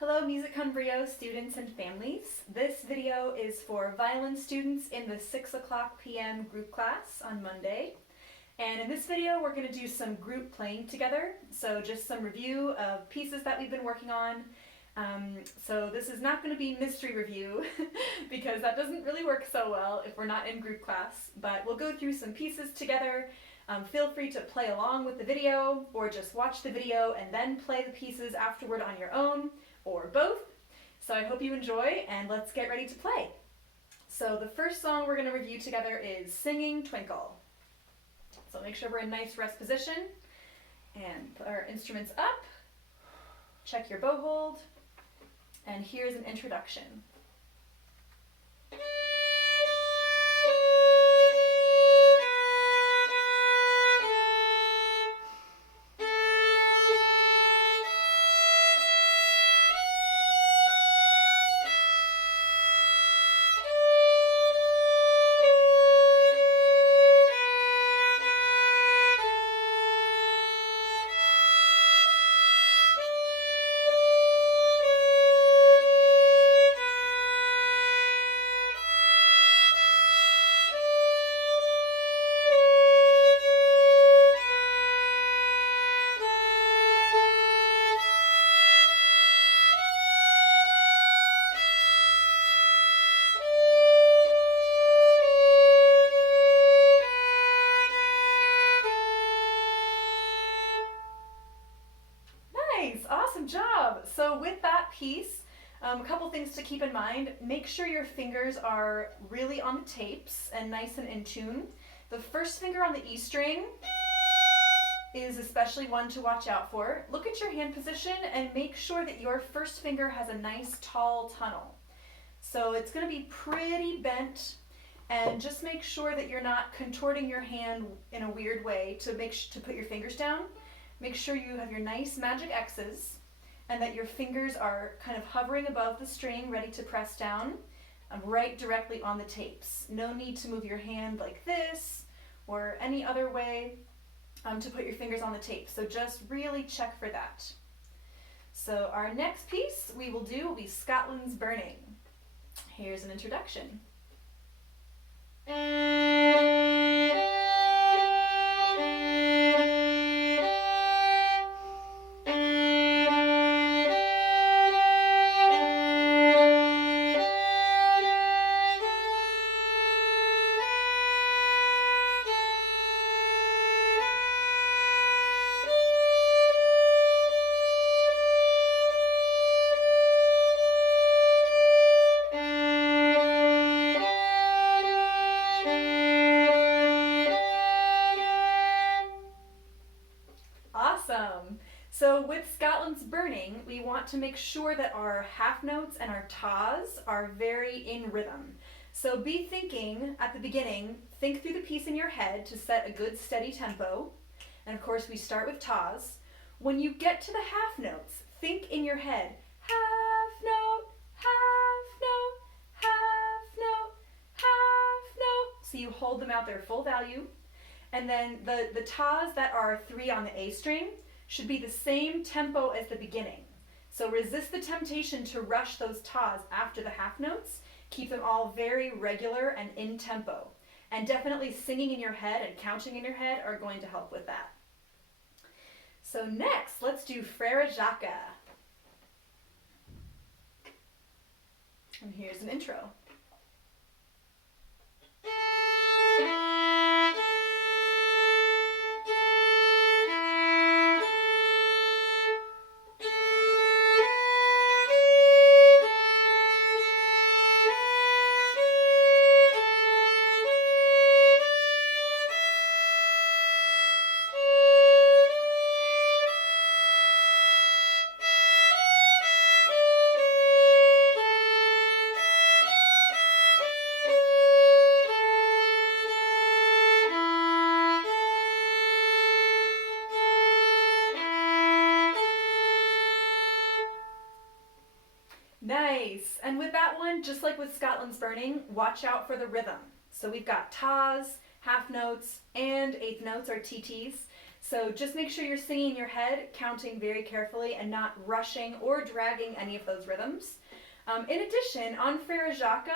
Hello Music Con Brio students and families. This video is for violin students in the 6 o'clock p.m. group class on Monday. And in this video we're going to do some group playing together, so just some review of pieces that we've been working on. So this is not going to be mystery review because that doesn't really work so well if we're not in group class, but we'll go through some pieces together. Feel free to play along with the video or just watch the video and then play the pieces afterward on your own, or both. So I hope you enjoy, and let's get ready to play. So the first song we're going to review together is Singing Twinkle. So make sure we're in nice rest position and put our instruments up. Check your bow hold. And here's an introduction. Awesome job! So with that piece, a couple things to keep in mind. Make sure your fingers are really on the tapes and nice and in tune. The first finger on the E string is especially one to watch out for. Look at your hand position and make sure that your first finger has a nice tall tunnel. So it's going to be pretty bent, and just make sure that you're not contorting your hand in a weird way to put your fingers down. Make sure you have your nice magic X's and that your fingers are kind of hovering above the string, ready to press down, right directly on the tapes. No need to move your hand like this or any other way to put your fingers on the tape. So just really check for that. So our next piece will be Scotland's Burning. Here's an introduction. Awesome! So with Scotland's Burning, we want to make sure that our half notes and our tas are very in rhythm. So be thinking at the beginning, think through the piece in your head to set a good steady tempo. And of course we start with tas. When you get to the half notes, think in your head, half note, half note, half note, half note. So you hold them out their full value. And then the tas that are 3 on the A string should be the same tempo as the beginning. So resist the temptation to rush those tas after the half notes. Keep them all very regular and in tempo. And definitely singing in your head and counting in your head are going to help with that. So next, let's do Frère Jacques. And here's an intro. Nice. And with that one, just like with Scotland's Burning, watch out for the rhythm. So we've got tas, half notes, and eighth notes or TTs. So just make sure you're singing in your head, counting very carefully, and not rushing or dragging any of those rhythms. In addition, on Frere Jacques,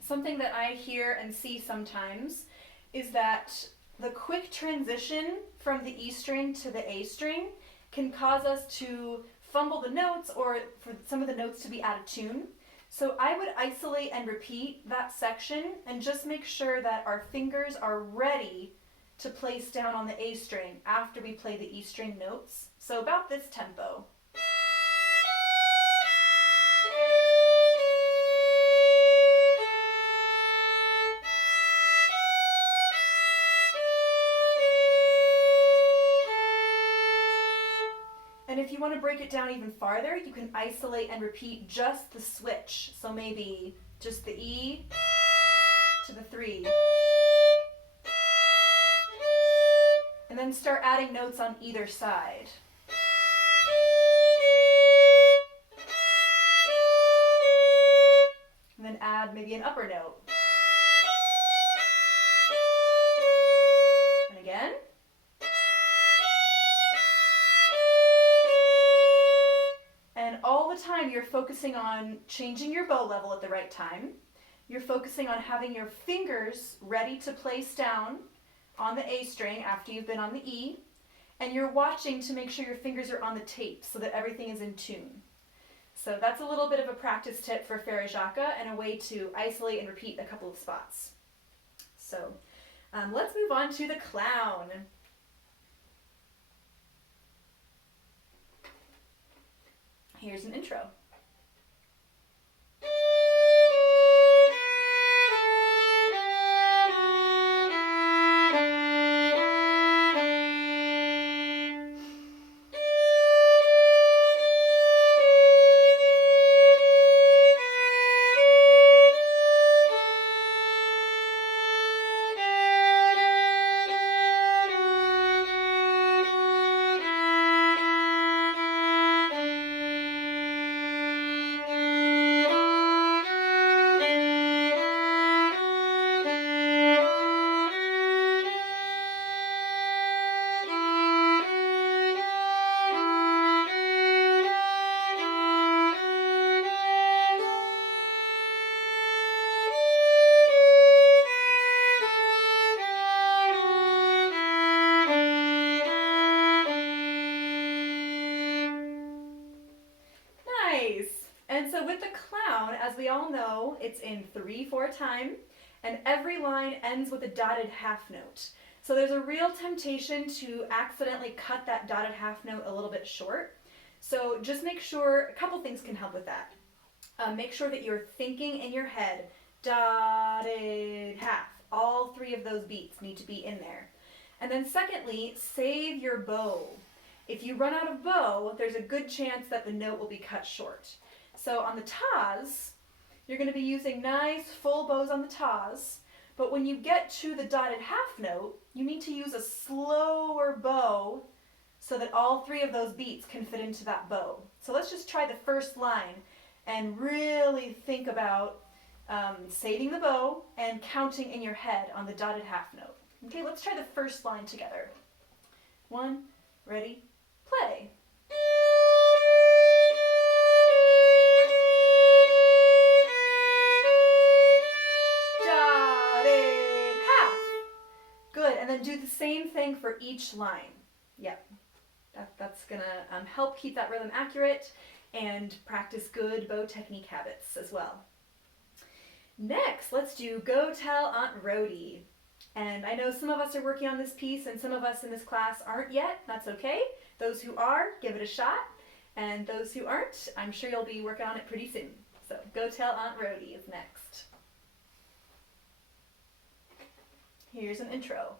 something that I hear and see sometimes is that the quick transition from the E string to the A string can cause us to fumble the notes or for some of the notes to be out of tune. So I would isolate and repeat that section and just make sure that our fingers are ready to place down on the A string after we play the E string notes. So about this tempo. And if you want to break it down even farther, you can isolate and repeat just the switch. So maybe just the E to the 3. And then start adding notes on either side. And then add maybe an upper note. And again. And all the time you're focusing on changing your bow level at the right time. You're focusing on having your fingers ready to place down on the A string after you've been on the E, and you're watching to make sure your fingers are on the tape so that everything is in tune. So that's a little bit of a practice tip for Frere Jacques and a way to isolate and repeat a couple of spots. So let's move on to the clown. Here's an intro. And so with the clown, as we all know, it's in 3/4 time, and every line ends with a dotted half note. So there's a real temptation to accidentally cut that dotted half note a little bit short. So just make sure, a couple things can help with that. Make sure that you're thinking in your head, dotted half. All 3 of those beats need to be in there. And then secondly, save your bow. If you run out of bow, there's a good chance that the note will be cut short. So on the tas, you're going to be using nice full bows on the tas, but when you get to the dotted half note, you need to use a slower bow so that all 3 of those beats can fit into that bow. So let's just try the first line and really think about saving the bow and counting in your head on the dotted half note. Okay, let's try the first line together. 1, ready, play. Dotted half. Good, and then do the same thing for each line. Yep, that's gonna help keep that rhythm accurate and practice good bow technique habits as well. Next, let's do Go Tell Aunt Rhody. And I know some of us are working on this piece and some of us in this class aren't yet. That's okay. Those who are, give it a shot. And those who aren't, I'm sure you'll be working on it pretty soon. So Go Tell Aunt Rhody is next. Here's an intro.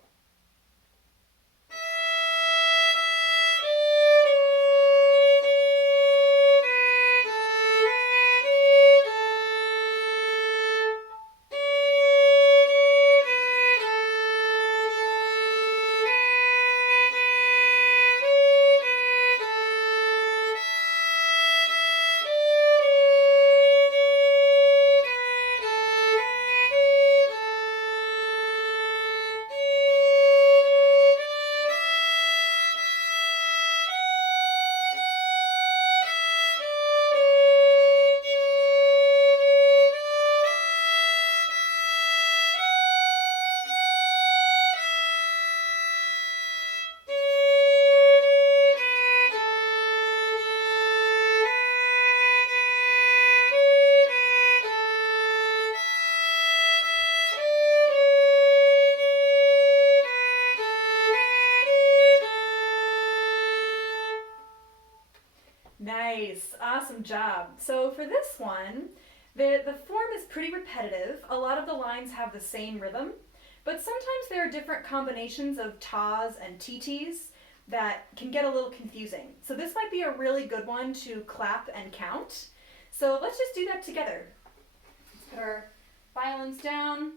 awesome job. So for this one, the form is pretty repetitive. A lot of the lines have the same rhythm, but sometimes there are different combinations of tas and TTs that can get a little confusing. So this might be a really good one to clap and count. So let's just do that together. Let's put our violins down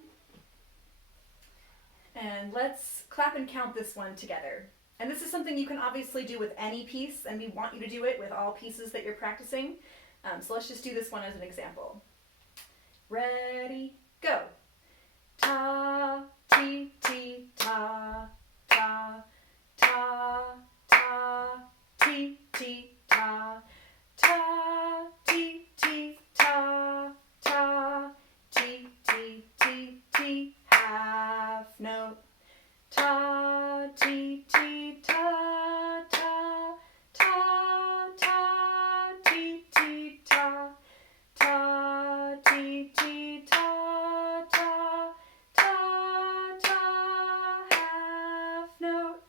and let's clap and count this one together. And this is something you can obviously do with any piece, and we want you to do it with all pieces that you're practicing. So let's just do this one as an example. Ready, go. Ta, ti, ti, ta, ta, ta, ta, ti, ti, ta, ta, ti, ti, ta, ta, ti, ti, ti, ti, half note. Ta, ti, ti, ta, ta, ta, ta, ti, ti, ta, ta, ti, ti, ta, ta, ta, ta, half note.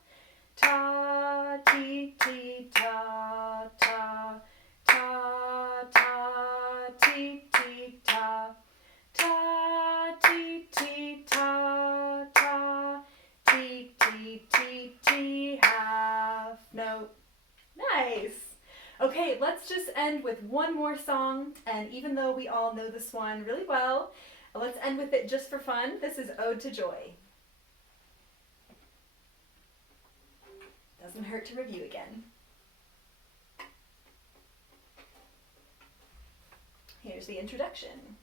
Ta, ti, ti, ta, ta, ta, ta, ti, ti, ta, ta, ti, ti, ta, ta, ti, ti, ti, ti, half note. Nice! Okay, let's just end with one more song, and even though we all know this one really well, let's end with it just for fun. This is Ode to Joy. Doesn't hurt to review again. Here's the introduction.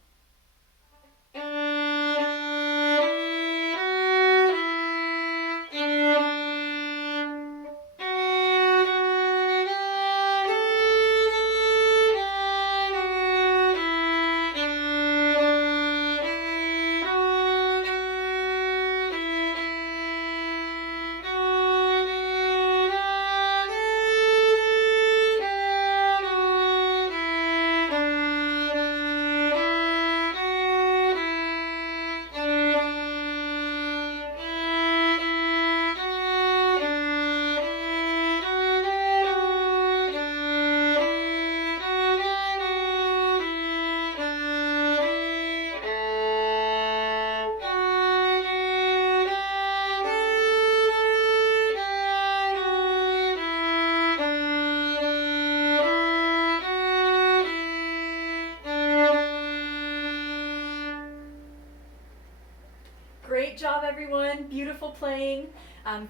Great job, everyone. Beautiful playing.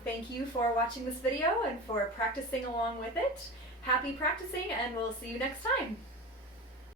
Thank you for watching this video and for practicing along with it. Happy practicing, and we'll see you next time.